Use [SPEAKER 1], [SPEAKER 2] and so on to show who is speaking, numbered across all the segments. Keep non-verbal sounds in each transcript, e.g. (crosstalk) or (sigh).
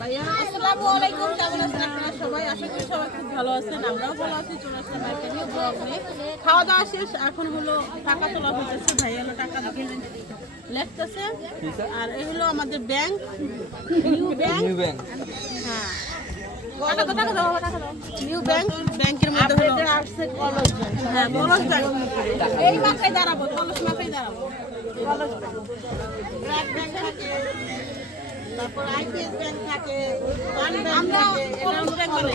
[SPEAKER 1] ভাইয়া আসসালামু আলাইকুম কেমন আছেন আপনারা সবাই? আশা করি সবাই খুব ভালো আছেন আমরাও ভালো আছি চলে আসলাম একটা নিউ ব্লগ নিয়ে। খাওয়া দাওয়া শেষ এখন হলো টাকা তোলা হতেছে ভাই হলো টাকা লেখতেছে। আর এই হলো আমাদের ব্যাংক নিউ ব্যাংক হ্যাঁ। নিউ ব্যাংক ব্যাংকের মধ্যে হলো হ্যাঁ এই মাথায় দাঁড়াবো কলস মাথায় দাঁড়াবো। কলস ব্যাংক ব্যাংক থাকে। তারপর আইপিএস ব্যাংক থাকে ওয়ান ব্যাংক থাকে কলস ব্যাংক বলে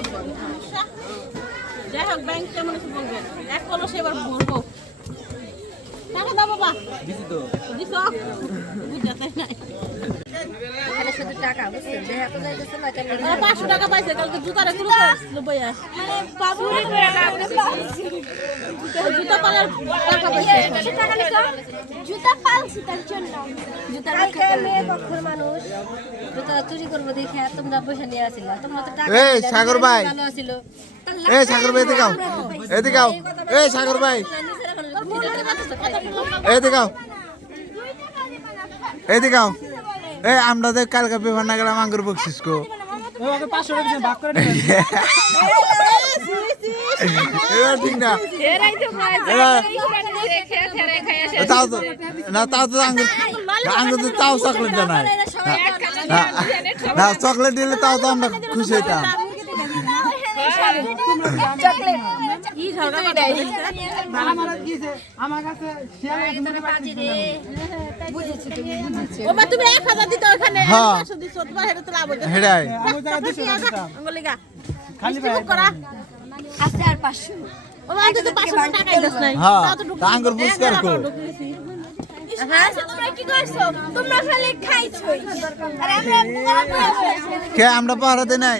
[SPEAKER 1] যাই। হোক ব্যাংক কেমন আছে বলবেন এক কলস এবার ভরবো। টাকা দাও বাবা। দিছি তো। দিছো? বুঝতে নাই
[SPEAKER 2] টাকা বুঝছেন? দেখা তো যাইতেছে না কেমন
[SPEAKER 1] পাঁচশো টাকা পাইছে কালকে জুতারে গুলো বইয়া
[SPEAKER 2] মানে বাবু
[SPEAKER 1] জুতা পালার টাকা পাইছে।
[SPEAKER 2] জুতা পালছি তার জন্য। জুতা রেখে মেয়ে পক্ষের মানুষ। জুতা চুরি করব দেখে তোমরা পয়সা নিয়ে আসিলা। তোমরা তো টাকা
[SPEAKER 3] এই, সাগর ভাই।
[SPEAKER 2] ভালো
[SPEAKER 3] এই সাগর ভাই এদিকে আও। এদিকে আও। এই সাগর ভাই। এদিকে আও। এদিকে আও। এই আমরা তো কালকে পেপার না গেলাম আঙ্গুর বকছিস কো। ঠিক না। তাও তো না তাও তো আঙ্গুর আঙ্গুর তো তাও চকলেট না চকলেট দিলে তাও তো আমরা খুশি হইতাম।
[SPEAKER 1] তুমি এক হাজার দিতে ওখানে করা।
[SPEAKER 2] আছে আর পাঁচশো।
[SPEAKER 3] আঙ্গুর পুরস্কার কো।
[SPEAKER 2] আমরা
[SPEAKER 3] পাহারা দেই নাই?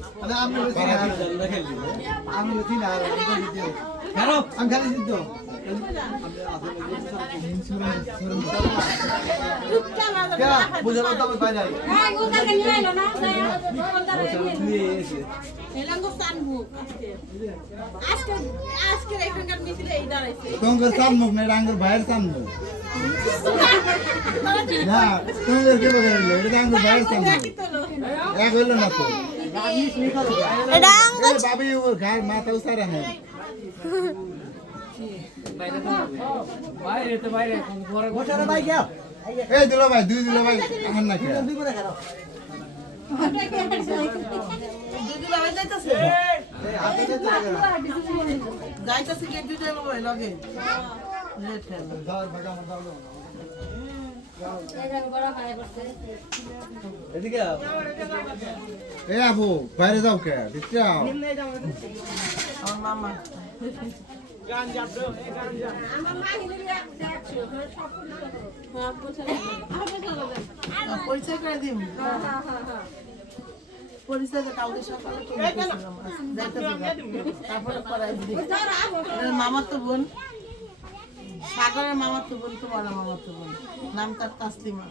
[SPEAKER 4] আমি খালি
[SPEAKER 1] এই দাঁড়াইছে।
[SPEAKER 4] তোমাকে সামুক না আঙ্গুর ভাইয়ের সামুক (laughs) না তোমাদের কে বলে হলো আঙ্গুর ভাইয়ের সামুক এক হইল না তো? এই দিলো ভাই দুই দিলো ভাই আহান না খেয়া।
[SPEAKER 1] যাইতেছে গেট দুইটা লগে। লগে।
[SPEAKER 4] এ আপু বাইরে যাও কে? যাও
[SPEAKER 1] পরিচয় করে দিম? পরিচয় তো। তারপরে। বোন। সাগরের মামাতো বোন তোমার মামাতো বোন। নাম তার তাসলিমা।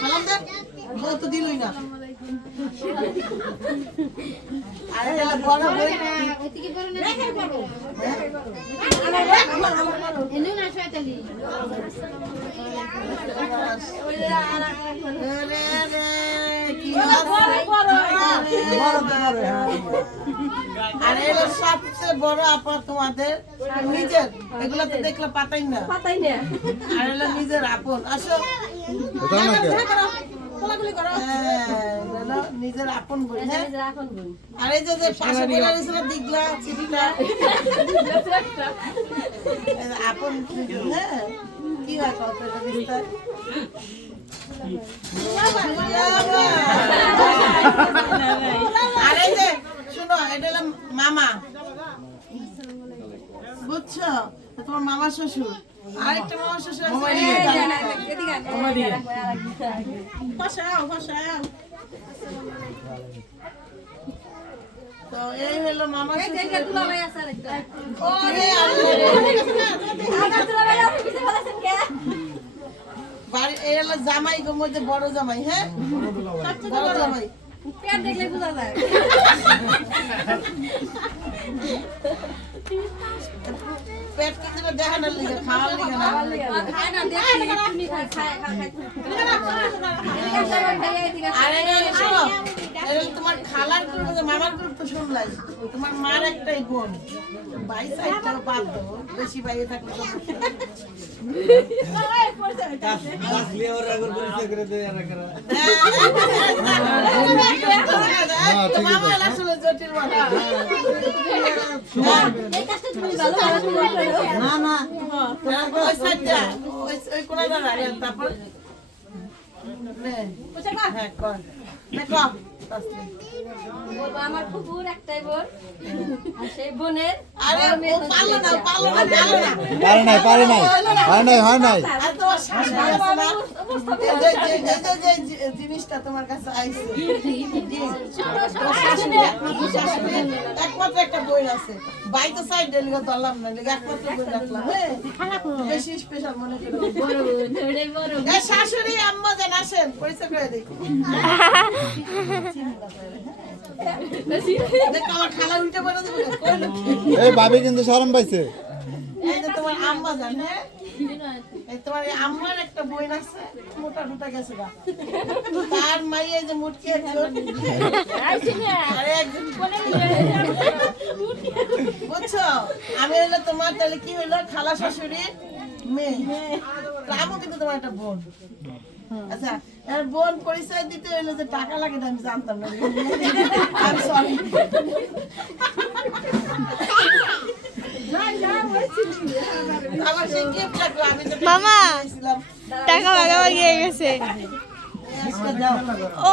[SPEAKER 1] সালাম দে বউ তো দিলই না। আরে বড় বই আরে রে, কি আর এগুলো সবচেয়ে বড় আপা তোমাদের নিজের। এগুলো তো দেখলে পাতাই না।
[SPEAKER 2] পাতাই না।
[SPEAKER 1] আর এগুলো নিজের আপন। আসো। কোলাকুলি করো। হ্যাঁ, নিজের আপন বই হ্যাঁ?
[SPEAKER 2] এখন বল
[SPEAKER 1] আর এই যে যে পাশে বলে দিগলা চিঠিটা। আপন হ্যাঁ? কি হয় কত বিস্তার? আর এই যে শুনো এটা হলো মামা। বুঝছ? তোমার মামা শ্বশুর। আরেকটা মামা শ্বশুর ফসাও ফসাও
[SPEAKER 5] তো এই হলো মামা
[SPEAKER 6] যে
[SPEAKER 5] শ্বশুরের
[SPEAKER 6] দুলাভাই আছে আরেকটা।
[SPEAKER 5] ওরে আল্লাহ রে।
[SPEAKER 6] আমার দুলাভাই আপনি পিছে বলেছেন কে?
[SPEAKER 5] বাড়ি এই হলো জামাই গো মধ্যে বড় জামাই হ্যাঁ? বড় জামাই।
[SPEAKER 6] পেট দেখলে বোঝা যায়।
[SPEAKER 5] পেট কিন্তু দেখানোর লিগে খাওয়ার লিগে না
[SPEAKER 6] খায় না, দেখি, এমনি খায়, খায়, খায়।
[SPEAKER 5] আরে না, শোনো, তোমার খালার গ্রুপ মামার গ্রুপ তো শুনলাই তোমার মার একটাই বোন। ভাই সাইডটা বাদ দাও বেশি বাইরে থাকলে। না না। ওই তারপর হ্যাঁ কর নে কর তাসলিম।
[SPEAKER 6] বলব, আমার ফুফুর একটাই বোন। আর সেই বোনের
[SPEAKER 5] আরে ও পারল না পারল না পারল না।
[SPEAKER 7] পারে নাই পারে নাই হয় নাই হয় নাই।
[SPEAKER 5] আর তোমার শাশুড়ি আছে না? জিনিসটা তোমার কাছে আইছে। একমাত্র একটা বই আছে। বাই তো সাইড ডেলিগো ধরলাম না একমাত্র বই রাখলাম হ্যাঁ? বেশি স্পেশাল মনে করে। শাশুড়ি আম্মা যেন আসেন পরিচয় করে দিই। (laughs)
[SPEAKER 7] এই কিন্তু পাইছে।
[SPEAKER 5] বুঝছ? আমি হইল তোমার তাহলে কি হইল? খালা শাশুড়ির মেয়ে। রামও কিন্তু তোমার একটা বোন। আচ্ছা এর বোন পরিচয় দিতে হইল যে টাকা লাগে আমি জানতাম না। আমি সরি
[SPEAKER 2] মামা টাকা হয়ে গেছে। ও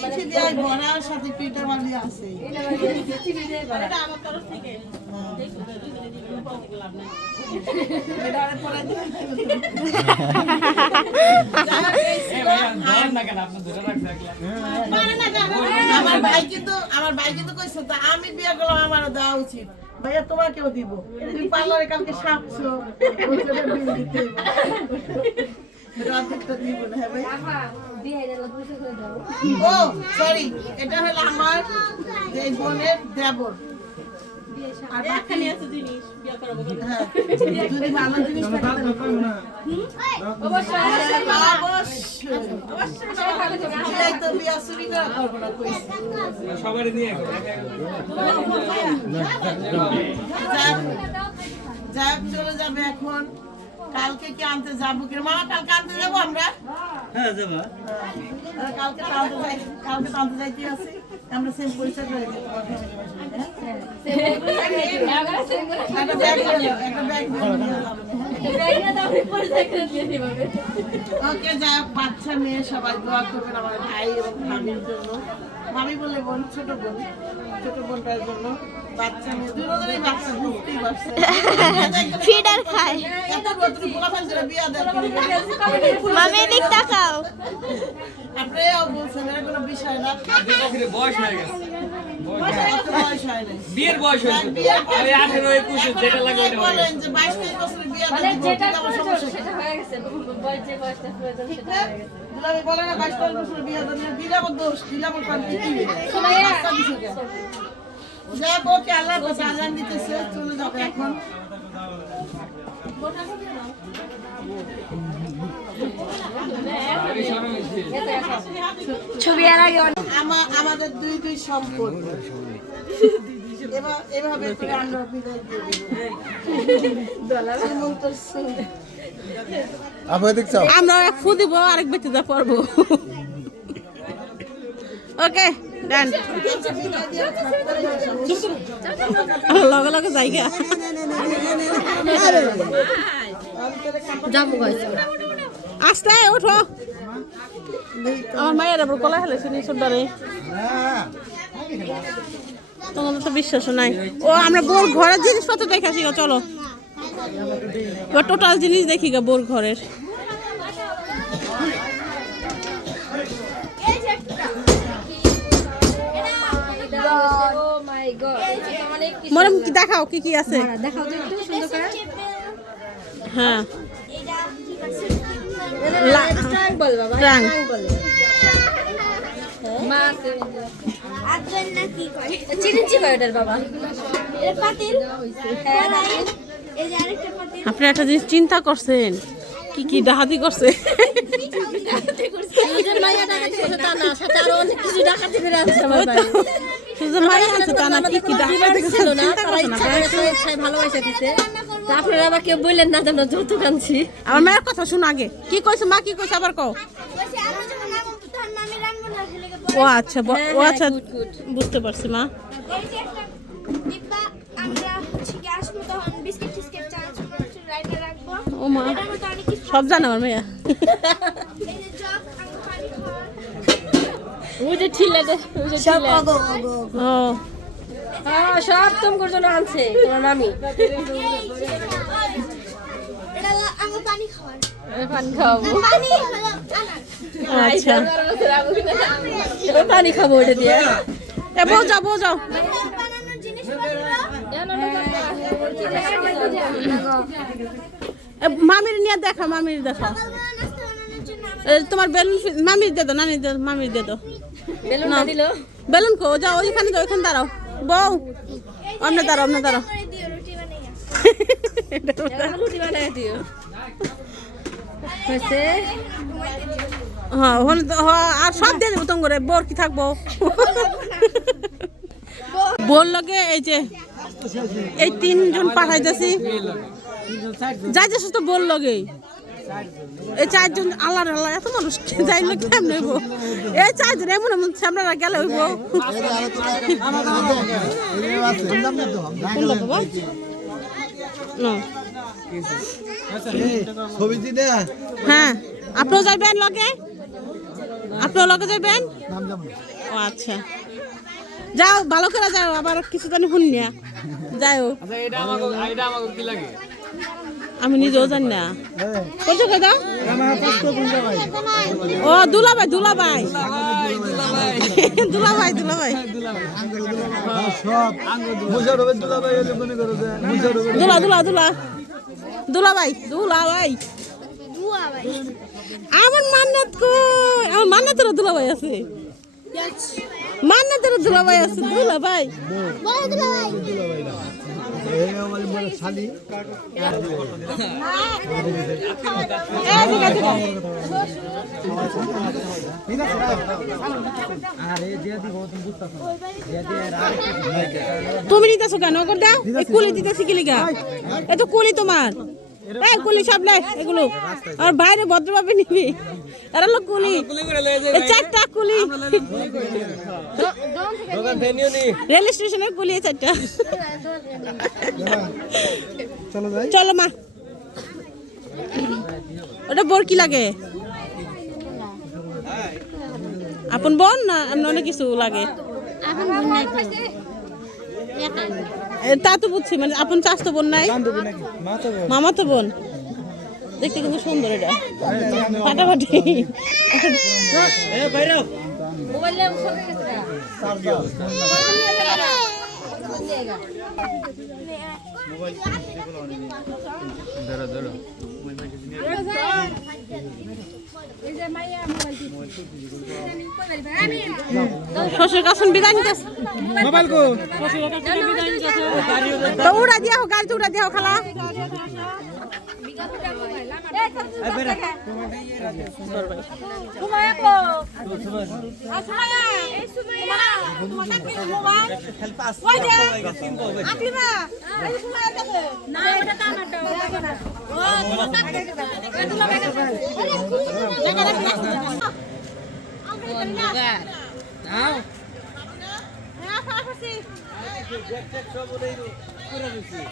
[SPEAKER 5] চিঠি দেওয়ার ভরা সাথে পিটার মালি আছে।
[SPEAKER 6] এটা মানে
[SPEAKER 5] আমার ভাই কিন্তু আমার ভাই কিন্তু কইছে তা আমি বিয়ে করলাম আমার দেওয়া উচিত। ভাইয়া তোমাকেও দিব। তুমি পার্লারে কালকে সাপছো ও সরি এটা হলো আমার যে বোনের দেবর। আর বাকি আছে জিনিস হ্যাঁ যদি ভালো জিনিস
[SPEAKER 8] সবাই নিয়ে
[SPEAKER 5] চলে যাবে এখন। কালকে কি আনতে যাব কি মা কালকে আনতে যাব আমরা?
[SPEAKER 9] হ্যাঁ যাবা।
[SPEAKER 5] কালকে তো আনতে যাই কালকে তো আনতে যাইতে আছি। আমরা সেম পরিচয় করে ব্যাগ একটা ব্যাগ ওকে যাই হোক বাচ্চা মেয়ে সবাই দোয়া করবেন আমার ভাই এবং ভাবির জন্য। ভাবি বলে বোন ছোট বোন। ছোট বোনটার জন্য বাচ্চা মেয়ে দুজনেরই বাচ্চা বুঝতেই পারছে
[SPEAKER 2] ফিডার খায়।
[SPEAKER 5] এত বড় পোলাপান ছেড়ে বিয়া দেন
[SPEAKER 2] মামি এদিক তাকাও।
[SPEAKER 5] আপনিও বলছেন এর কোনো বিষয় না।
[SPEAKER 8] বয়স হয়ে গেছে। বিয়ের বয়স হয়েছে যেটা লাগে
[SPEAKER 5] বলেন যে বাইশ তেইশ বছরের বিয়া
[SPEAKER 6] মানে যেটা
[SPEAKER 5] আমার
[SPEAKER 6] প্রয়োজন
[SPEAKER 5] সমস্যা কি?
[SPEAKER 6] সেটা হয়ে গেছে। বয়স যে বয়সটা প্রয়োজন সেটা হয়ে গেছে।
[SPEAKER 5] দুলাভাই বলে না বাইশ তেইশ বছরের বিয়া দেন দিলাম দোষ দিলাম কি বাচ্চা দিছে আজান দিতেছে চলে যাবে এখন।
[SPEAKER 2] ছবি আর আগে
[SPEAKER 5] আমাদের দুই দুই সম্পদ।
[SPEAKER 3] আপু দেখছ
[SPEAKER 1] আমরা এক ফু দিব। আরেক বেঁচে যা পারব। ওকে ডান। লগে লগে জায়গা।
[SPEAKER 2] যাব
[SPEAKER 1] আস্তে ওঠো। আমার মায়ের আবার কলা হেলেছে নি সুন্দরে তোমাদের তো বিশ্বাস নাই। ও আমরা বোর ঘরের জিনিসপত্র দেখে আসি গো, চলো। টোটাল জিনিস দেখি গা বোর ঘরের। মরম কি দেখাও কি কি আছে।
[SPEAKER 2] দেখাও তো একটু সুন্দর করে।
[SPEAKER 1] হ্যাঁ।
[SPEAKER 2] ট্রাঙ্ক চিরিঞ্চি ওটার বাবা। হ্যাঁ। পাতিল।
[SPEAKER 1] আপনি একটা জিনিস চিন্তা করছেন? কি কি ডাহাতি করছে?
[SPEAKER 2] আপনারা আবার কেউ বললেন না যেন যৌতুক আনছি?
[SPEAKER 1] আমার মায়ের কথা শুনো আগে। কি কইছে মা কি কইছে আবার কও? ও আচ্ছা ব-
[SPEAKER 2] হ্যাঁ,
[SPEAKER 1] ও
[SPEAKER 2] হ্যাঁ,
[SPEAKER 1] আচ্ছা. বুঝতে পারছি মা। ও মা সব জানে আমার মেয়ে। (laughs)
[SPEAKER 2] ওই যে ঠিলাতে ওই যে ঠিলা
[SPEAKER 1] ও।
[SPEAKER 2] হ্যাঁ সব তোমার জন্য আনছে তোমার মামি। পানি খাওয়াবো
[SPEAKER 1] আচ্ছা।
[SPEAKER 2] এবার পানি খাব ওটা দিয়ে।
[SPEAKER 1] এ বউ যাও বউ যাও। এ, মামির নিয়ে দেখা মামির দেখা। এ, তোমার বেলুন মামির দে দো নানি দে মামির দে দো
[SPEAKER 2] বেলুন
[SPEAKER 1] কো যাও ওইখানে যাও ওইখানে দাঁড়াও। বউ অন্য দাঁড়াও অন্য দাঁড়াও।
[SPEAKER 2] রুটি বানাই দিও। (laughs) হয়েছে
[SPEAKER 1] হ্যাঁ তো- হ্যাঁ, আর সব দিয়ে দেবো তোমার বোর কি থাকব বোর লগে এই যে এই তিনজন পাঠাইতেছি যাই যাস তো বোর লগে এই চারজন আল্লাহ আল্লাহ এত মানুষ যাই লোক কেমন হইব এই চারজন এমন এমন সামনে গেলে হইব না। হ্যাঁ আপনিও যাইবেন লগে? আপনিও লগে যাইবেন? ও আচ্ছা। যাও ভালো করে যাও আবার কিছু জানি শুনিয়া। যাও
[SPEAKER 8] আচ্ছা
[SPEAKER 1] আমি নিজেও জানি না। কত কে দাও ও দুলাভাই। দুলাভাই (laughs)
[SPEAKER 4] মনে করো যে মুশারফের
[SPEAKER 1] দুলা দুলা দুলা। দুলাভাই দুলাভাই। আমার মান্নাত কই? আমার মান্নাতের দুলাভাই আছে। মান্নাতের দুলাভাই আছে, দুলাভাই। তুমি দিতেছো কেন? দাও কুলি দিতে শিখিলি গা এ তো কুলি তোমার। এই কুলি সব লাই এগুলো। আর বাইরে ভদ্রভাবে নিবি। এরা লোক কুলি। চারটা কুলি। রেল স্টেশনের কুলি চারটা।
[SPEAKER 4] চলো
[SPEAKER 1] মা। ওটা বোর কি লাগে? আপন বোন না অন্য অনেক কিছু লাগে? তা তো বুঝছি মানে আপন চাষ তো বোন নাই? মামা তো বোন। দেখতে কিন্তু সুন্দর এটা। ফাটাফাটি।
[SPEAKER 2] মোবাইলে
[SPEAKER 1] শ্বশুর কাছে বিদায় নিতে
[SPEAKER 4] মোবাইল কো
[SPEAKER 1] তো উড়া দিয়া হোক গাড়িতে উড়া দিয়া হোক খালা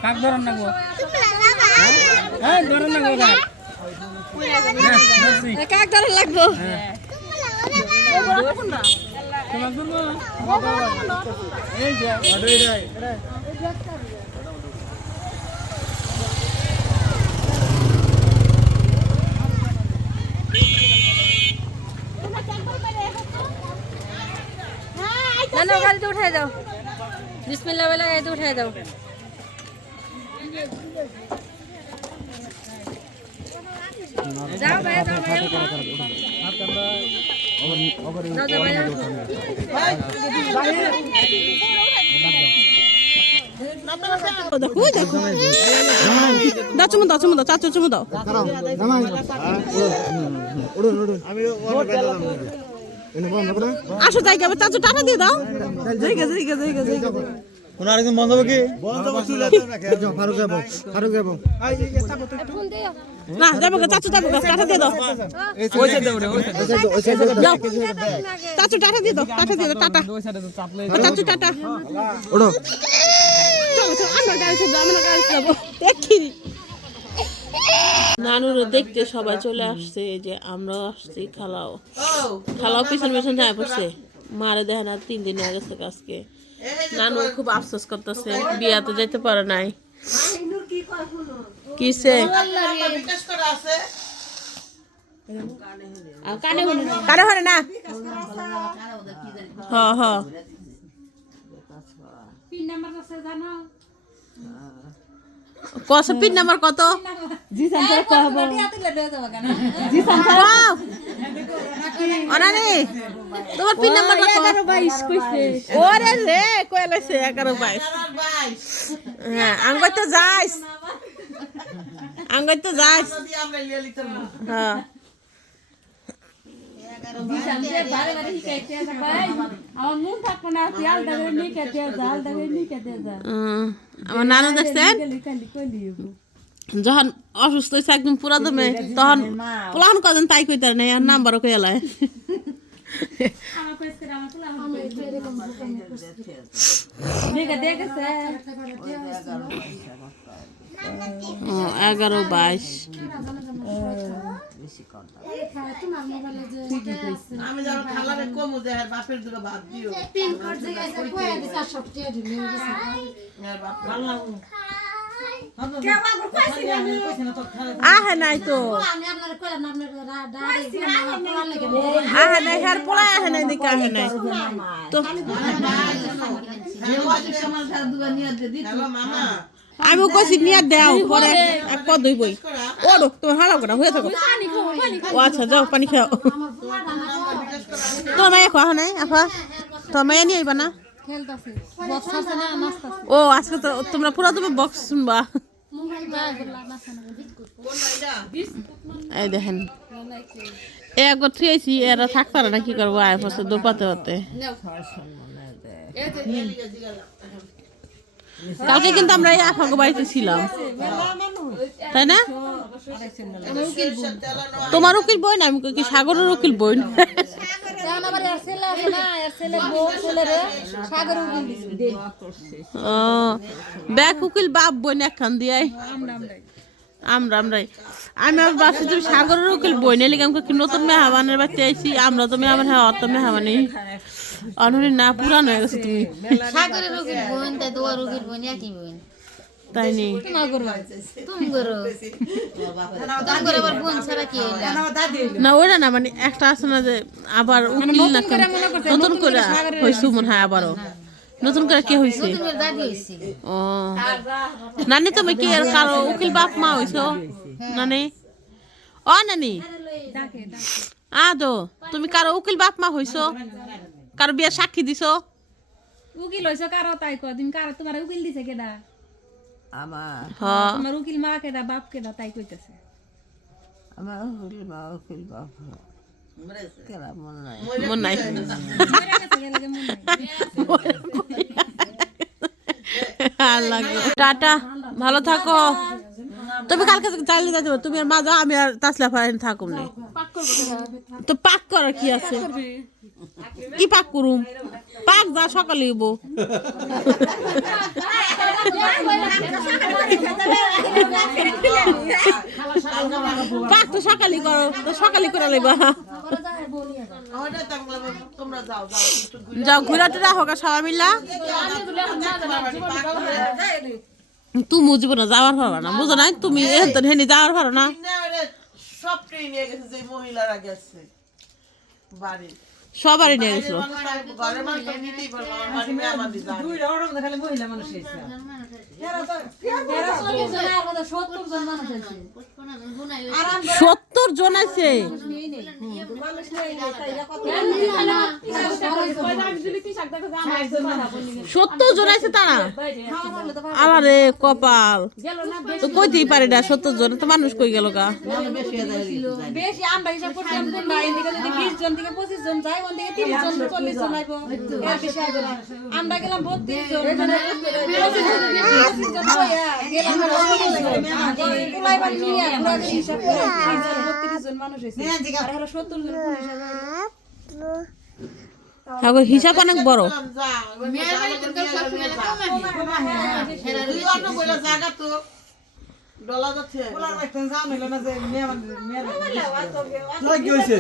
[SPEAKER 8] কাক ধরন না গো হ্যাঁ ধরন না গো
[SPEAKER 5] লাগবো?
[SPEAKER 8] করব
[SPEAKER 2] না না গাড়িতে উঠাই দাও বিসমিল্লাহ বলে গাড়িতে উঠাই দাও যাও ভাই যাও ভাই যাও
[SPEAKER 1] ওই দেখো দাও চুমু দাও চুমু দাও চাচু আসো জায়গা চাচু টাকা দিয়ে দাও জায়গা জায়গা জায়গা
[SPEAKER 4] কোন বন্ধ হবে কি? ফারুক যাব ফারুক যাব
[SPEAKER 2] দিও
[SPEAKER 1] না যাব চাচু যাব দিয়ে দাও
[SPEAKER 8] ওই সাইডে ওরে ওই সাইডে
[SPEAKER 1] যাও চাচু টাকা দিয়ে দাও দিয়ে দাও টাটা চাচু টাটা
[SPEAKER 4] ওড়ো
[SPEAKER 1] আমরা গাড়িতে গাড়িতে দেখি দেখতে সবাই চলে আসছে যে আমরাও আসছি, খালাও। খালাও পিছন পিছন যায় পড়ছে। মারে দেখে না, তিন দিন হয়ে গেছে আজকে নানু খুব আফসোস করতেছে বিয়াতে যেতে পারে নাই। কিসে? কানে হরে না। হ হ। কত? পিন নাম্বার কত ওয়াও! অনানি তোমার পিন নাম্বার কত ওরে রে কইলাছে 11 22 হ্যাঁ আঙ্গই তো যাইস। আঙ্গই তো যাইস। হ্যাঁ। আমার নানু দেখছেন? যখন অসুস্থ হয়েছে একদম পুরা দমে তখন পোলাহন কজন তাই কইতার নাই আর নাম্বারও কই এলাই ও, এগারো বাইশ। আহে নাই তো। আহে নাই হার আহে নাই দিকে আহে নাই তো আমি কইছি নিয়ে দেও পরে এক পদ ধুইবই ওড়ো তোমার হালা করা হয়ে থাকো। ও আচ্ছা যাও পানি খাও। তোমার মায়া খাওয়া নাই আফা? তোমার মায়া নিয়ে আইবা না? ও আজকে তো তোমরা পুরো তুমি বক্স শুনবা। এই দেখেন। এ একবার থুয়েছি এরা থাকতে পারে না কি করব? আয় পড়ছে দোপাতে হতে কালকে কিন্তু আমরা এই আফাগো বাড়িতে ছিলাম। তাই না? তোমার উকিল বই না? আমি কি সাগরের উকিল বই ব্যাক উকিল বাপ বই না একখান দিয়াই? আমরা আমরাই। আমি আবার ভাবছি তুমি সাগরের উকিল বই নিলে আমাকে নতুন মেহমানের বাড়িতে আইছি? আমরা তো মেহমান হ্যাঁ অত মেহমানি না পুরান হয়ে গেছে তুমি।
[SPEAKER 6] সাগরের বোন তাই তোমার রোগীর বোন একই বোন।
[SPEAKER 1] তাই নি? না ওইটা না মানে একটা আছে না যে আবার উকিল না নতুন করে হয়েছে মনে হয় আবারও। নতুন করে কে হয়েছে ও। নানি তুমি কি আর কারও উকিল বাপ মা হইছো? নানি? ও নানি। আদো তুমি কারও উকিল বাপ মা হইছো? কারও বিয়ে সাক্ষী দিছো?
[SPEAKER 10] উকিল হইছ কারও তাই কো তুমি কারও তোমার উকিল দিছে কেডা?
[SPEAKER 2] আমার
[SPEAKER 1] হ্যাঁ
[SPEAKER 6] তোমার উকিল মা কেডা বাপ কেডা তাই কইতেছে।
[SPEAKER 2] আমার উকিল মা উকিল বাপ। মনে নাই
[SPEAKER 1] মন। টাটা ভালো থাকো। তুমি কালকে চাইলে যাতে পারো। তুমি আর মা যাও আমি আর তাসলা ফাইন থাকুম না। তো পাক করার কি আছে? কি পাক করুম? পাক যা সকালে হইব। পাক তো সকালে করো তো সকালে করে লইবা। যাও ঘুরা টুরা হোক সবাই মিলা। তুমি বুঝব না, যাওয়ার পারবা না। বুঝো নাই? তুমি হেনি যাওয়ার পারো না।
[SPEAKER 5] সব ট্রেনে গেছে যে মহিলারা গেছে বাড়ি।
[SPEAKER 1] সবারই নিয়ে গেছিল।
[SPEAKER 5] আমার
[SPEAKER 1] সত্তর জন আছে। সত্তর জন আছে তারা। আরে কপাল। তো কইতেই পারে না সত্তর জন? তো মানুষ কই গেল গা?
[SPEAKER 6] বেশি আমরা হিসাব 20 জন থেকে 25 জন যায় ওন দিকে 30 জন 40 জন আইবো বেশি আইবো না আমরা গেলাম 32 জন মানে 25 জন 25 জন হইয়া গেলাম কুলাইবার নিয়ে পুরো হিসাব অনেক 30 জন 32 জন মানুষ হইছে আর হলো 70 জন কোন হিসাবে
[SPEAKER 1] এখন হিসাব অনেক বড়
[SPEAKER 5] যা দুই অটো বইলা জায়গা তো ডলা যাচ্ছে
[SPEAKER 9] কি হয়েছে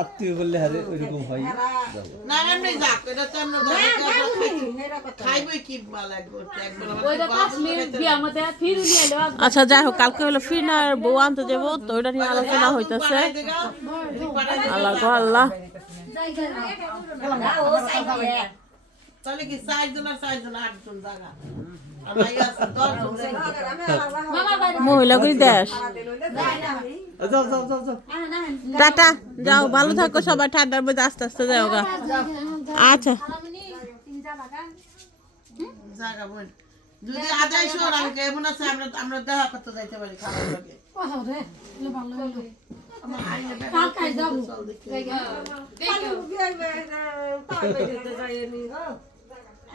[SPEAKER 9] আত্মীয় করলে হারে ওইরকম হয়
[SPEAKER 5] না এমনি যাক এটা তো আমরা খাইবই কি ভালো একবার একবার
[SPEAKER 1] আচ্ছা যাই হোক কালকে হলো ফিনার বউ আনতে যাব তো ওইটা নিয়ে আলোচনা হইতেছে আল্লাহ গো আল্লাহ
[SPEAKER 5] তাহলে কি চারজন আটজন জায়গা।
[SPEAKER 1] মহিলাগুলি দেশ। টাটা। যাও ভালো থাকো সবাই। ঠান্ডার মধ্যে আস্তে আস্তে যাও গা। আচ্ছা।
[SPEAKER 5] জায়গা বল। যদি আদায় শোর আমি কেমন আছে আমরা আমরা দেখা করতে যাইতে পারি খাবার লাগে।